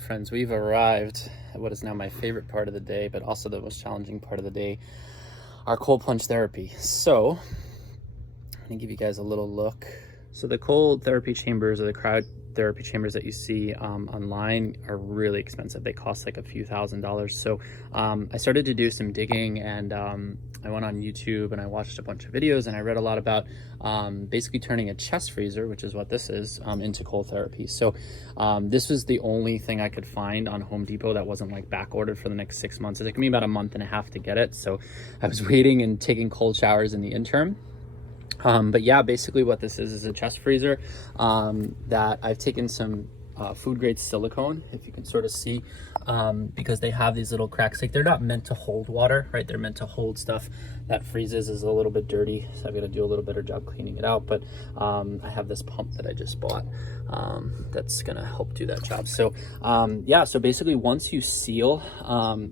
friends, we've arrived at what is now my favorite part of the day, but also the most challenging part of the day, our cold plunge therapy. So I'm gonna give you guys a little look. So the cold therapy chambers, or the cryo therapy chambers that you see online, are really expensive. They cost like a few $1,000s. So I started to do some digging, and I went on YouTube and I watched a bunch of videos, and I read a lot about basically turning a chest freezer, which is what this is, into cold therapy. So this was the only thing I could find on Home Depot that wasn't like back ordered for the next 6 months. It took me about a month and a half to get it. So I was waiting and taking cold showers in the interim. But yeah, basically what this is a chest freezer that I've taken some food grade silicone, if you can sort of see, because they have these little cracks. Like, they're not meant to hold water, right? They're meant to hold stuff that freezes, is a little bit dirty, so I've got to do a little better job cleaning it out. But I have this pump that I just bought that's gonna help do that job. So yeah, so basically once you seal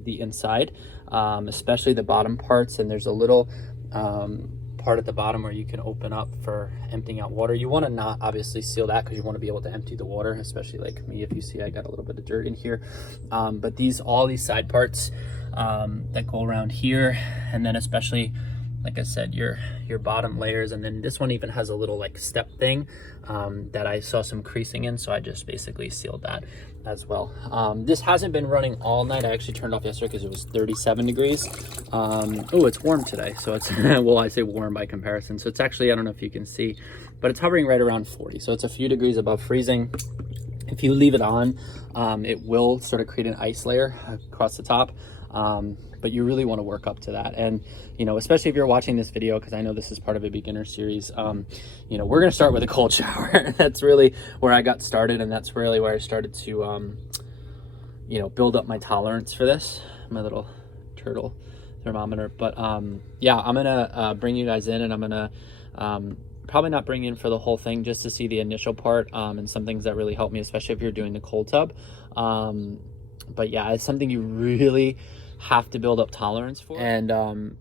the inside, especially the bottom parts, and there's a little part at the bottom where you can open up for emptying out water. You want to not obviously seal that because you want to be able to empty the water, especially like me. If you see, I got a little bit of dirt in here, but all these side parts that go around here, and then especially, like I said, your bottom layers, and then this one even has a little like step thing that I saw some creasing in, so I just basically sealed that as well. This hasn't been running all night. I actually turned off yesterday because it was 37 degrees. Oh, it's warm today, so it's well, I say warm by comparison, so it's actually, I don't know if you can see, but it's hovering right around 40, so it's a few degrees above freezing. If you leave it on, it will sort of create an ice layer across the top. But you really want to work up to that. And, you know, especially if you're watching this video, because I know this is part of a beginner series, you know, we're going to start with a cold shower. That's really where I got started. And that's really where I started to, you know, build up my tolerance for this, my little turtle thermometer. But, yeah, I'm going to bring you guys in, and I'm going to, probably not bring in for the whole thing, just to see the initial part, and some things that really help me, especially if you're doing the cold tub. But yeah, it's something you really have to build up tolerance for, and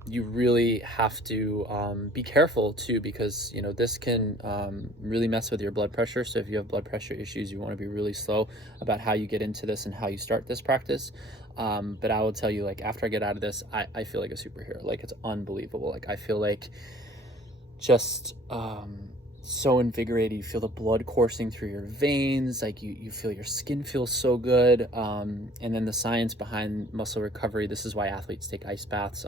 you really have to be careful too, because you know this can really mess with your blood pressure. So if you have blood pressure issues, you want to be really slow about how you get into this and how you start this practice. But I will tell you, like, after I get out of this, I feel like a superhero. Like, it's unbelievable. Like, I feel like just so invigorated. You feel the blood coursing through your veins, like you feel your skin feels so good. And then the science behind muscle recovery, this is why athletes take ice baths.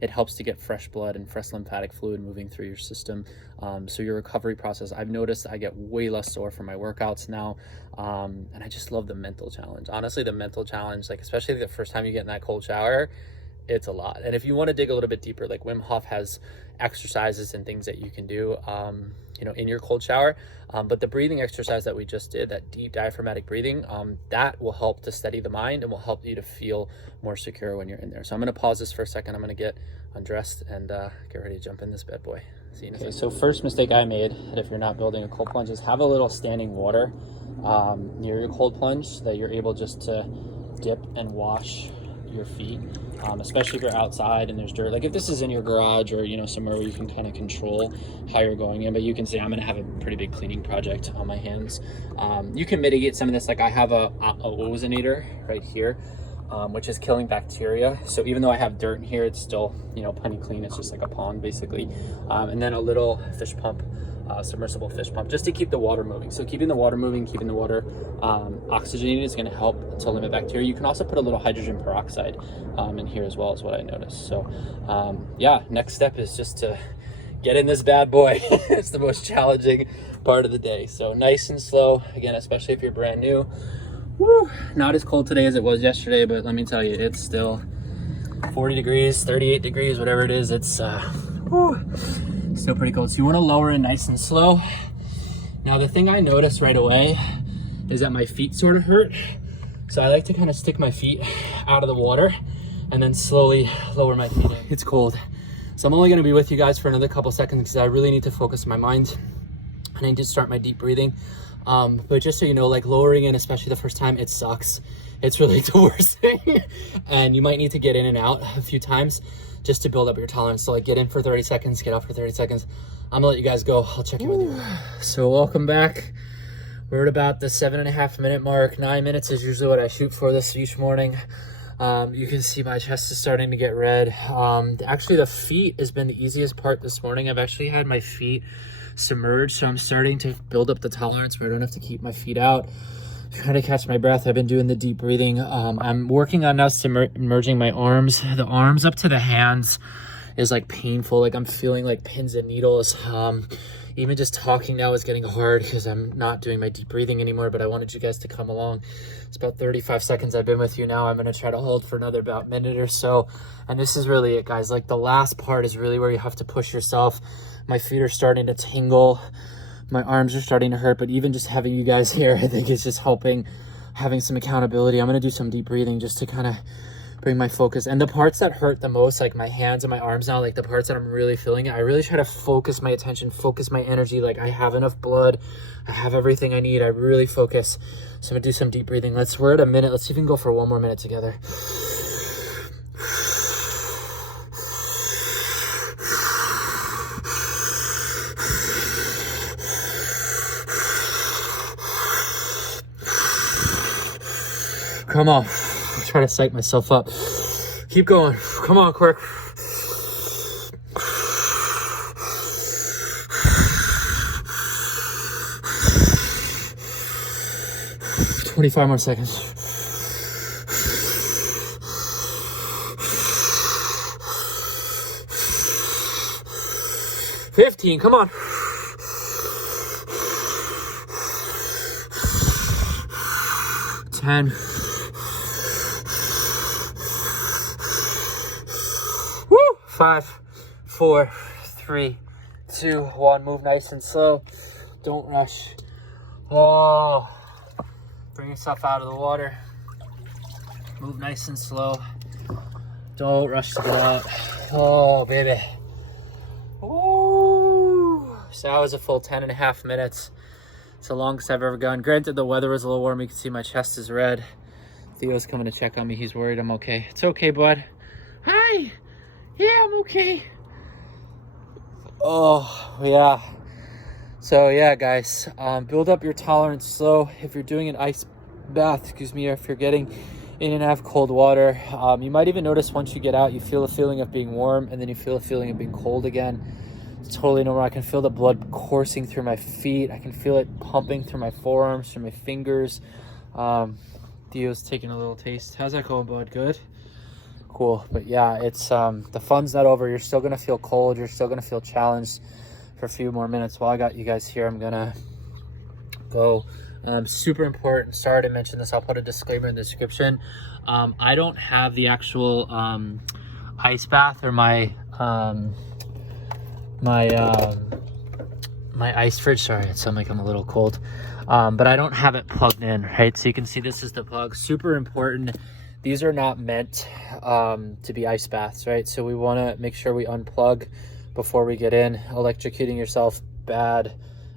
It helps to get fresh blood and fresh lymphatic fluid moving through your system. So your recovery process, I've noticed I get way less sore from my workouts now. And I just love the mental challenge. Honestly, the mental challenge, like especially the first time you get in that cold shower, it's a lot. And if you want to dig a little bit deeper, like Wim Hof has exercises and things that you can do, you know, in your cold shower. But the breathing exercise that we just did, that deep diaphragmatic breathing, that will help to steady the mind and will help you to feel more secure when you're in there. So I'm going to pause this for a second. I'm going to get undressed and get ready to jump in this bad boy. See you in a second. So first mistake I made, and if you're not building a cold plunge, is have a little standing water near your cold plunge so that you're able just to dip and wash your feet, especially if you're outside and there's dirt. Like if this is in your garage or, you know, somewhere where you can kind of control how you're going in, but you can see I'm going to have a pretty big cleaning project on my hands. You can mitigate some of this. Like I have a ozonator right here, which is killing bacteria. So even though I have dirt in here, it's still, you know, plenty clean. It's just like a pond basically. And then a little fish pump, submersible fish pump, just to keep the water moving. So keeping the water moving, keeping the water oxygenated is going to help to limit bacteria. You can also put a little hydrogen peroxide in here as well, is what I noticed. So yeah, next step is just to get in this bad boy. It's the most challenging part of the day. So nice and slow, again, especially if you're brand new. Woo, not as cold today as it was yesterday, but let me tell you, it's still 40 degrees, 38 degrees, whatever it is. It's still pretty cold. So you want to lower it nice and slow. Now the thing I noticed right away is that my feet sort of hurt. So I like to kind of stick my feet out of the water and then slowly lower my feet in. It's cold. So I'm only going to be with you guys for another couple seconds because I really need to focus my mind. I need to start my deep breathing. But just so you know, like lowering in, especially the first time, it sucks. It's really the worst thing. And you might need to get in and out a few times just to build up your tolerance. So like get in for 30 seconds, get out for 30 seconds. I'm gonna let you guys go. I'll check in with you. So welcome back. We're at about the 7.5 minute mark. 9 minutes is usually what I shoot for this each morning. You can see my chest is starting to get red. Actually, the feet has been the easiest part this morning. I've actually had my feet submerged, so I'm starting to build up the tolerance where I don't have to keep my feet out. Trying to catch my breath. I've been doing the deep breathing. I'm working on now submerging my arms. The arms up to the hands is like painful. Like I'm feeling like pins and needles. Even just talking now is getting hard because I'm not doing my deep breathing anymore, but I wanted you guys to come along. It's about 35 seconds I've been with you now. I'm going to try to hold for another about minute or so. And this is really it, guys. Like the last part is really where you have to push yourself. My feet are starting to tingle. My arms are starting to hurt, but even just having you guys here, I think it's just helping, having some accountability. I'm going to do some deep breathing just to kind of bring my focus. And the parts that hurt the most, like my hands and my arms now, like the parts that I'm really feeling it, I really try to focus my attention, focus my energy. Like I have enough blood. I have everything I need. I really focus. So I'm going to do some deep breathing. We're at a minute. Let's see if we can go for one more minute together. Come on. I'm trying to psych myself up. Keep going. Come on, quick. 25 more seconds. 15, come on. 10. Woo! 5, 4, 3, 2, 1. Move nice and slow. Don't rush. Oh, bring yourself out of the water. Move nice and slow. Don't rush to get out. Oh, baby. Ooh. So that was a full 10.5 minutes. It's the longest I've ever gone. Granted, the weather was a little warm. You can see my chest is red. Theo's coming to check on me. He's worried I'm okay. It's okay, bud. Hi. Yeah, I'm okay. Oh, yeah. So, yeah, guys. Build up your tolerance slow. If you're doing an ice bath, if you're getting in and out of cold water, you might even notice once you get out, you feel a feeling of being warm, and then you feel a feeling of being cold again. It's totally normal. I can feel the blood coursing through my feet. I can feel it pumping through my forearms, through my fingers. Theo's taking a little taste. How's that going, bud? Good? Cool. But yeah, it's the fun's not over. You're still gonna feel cold. You're still gonna feel challenged for a few more minutes. While I got you guys here, I'm gonna go. Super important. Sorry to mention this. I'll put a disclaimer in the description. I don't have the actual ice bath or my ice fridge. Sorry, it sounds like I'm a little cold. But I don't have it plugged in, right? So you can see this is the plug. Super important. These are not meant to be ice baths, right? So we want to make sure we unplug before we get in. Electrocuting yourself, bad.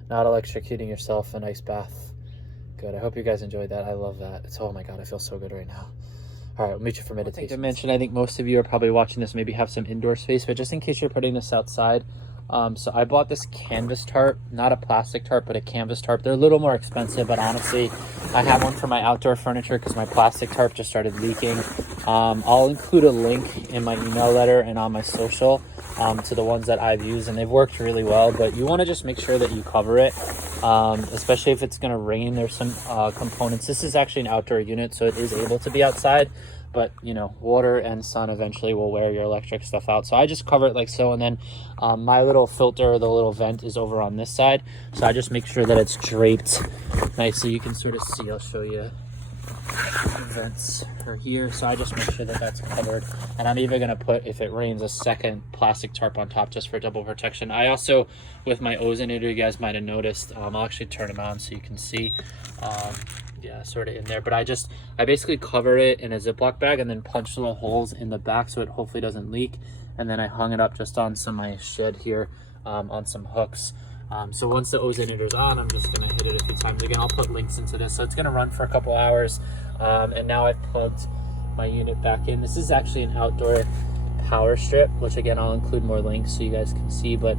Not electrocuting yourself, an ice bath. Good. I hope you guys enjoyed that. I love that. It's, oh my God, I feel so good right now. All right, we'll meet you for meditation. Like I mentioned, I think most of you are probably watching this, maybe have some indoor space, but just in case you're putting this outside, so I bought this canvas tarp, not a plastic tarp, but a canvas tarp. They're a little more expensive, but honestly, I have one for my outdoor furniture because my plastic tarp just started leaking. I'll include a link in my email letter and on my social to the ones that I've used, and they've worked really well, but you want to just make sure that you cover it, especially if it's going to rain. There's some components. This is actually an outdoor unit, so it is able to be outside, but you know, water and sun eventually will wear your electric stuff out. So I just cover it like so, and then my little filter, the little vent, is over on this side, so I just make sure that it's draped nicely. You can sort of see, I'll show you, the vents are here, so I just make sure that that's covered. And I'm even going to put, if it rains, a second plastic tarp on top just for double protection. I also, with my ozonator, you guys might have noticed, I'll actually turn them on so you can see, yeah, sort of in there, but I basically cover it in a Ziploc bag and then punch little holes in the back so it hopefully doesn't leak. And then I hung it up just on my shed here, on some hooks. So once the ozonator's on, I'm just gonna hit it a few times. Again, I'll put links into this. So it's gonna run for a couple hours. And now I've plugged my unit back in. This is actually an outdoor power strip, which again, I'll include more links so you guys can see, but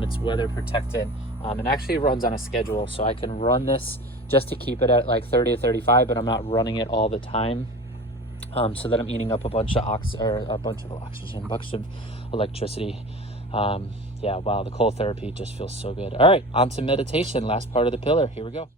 it's weather protected. And actually runs on a schedule, so I can run this just to keep it at like 30 to 35, but I'm not running it all the time. So that I'm eating up a bunch of oxygen, a bunch of electricity. Yeah, wow, the cold therapy just feels so good. All right, on to meditation, last part of the pillar. Here we go.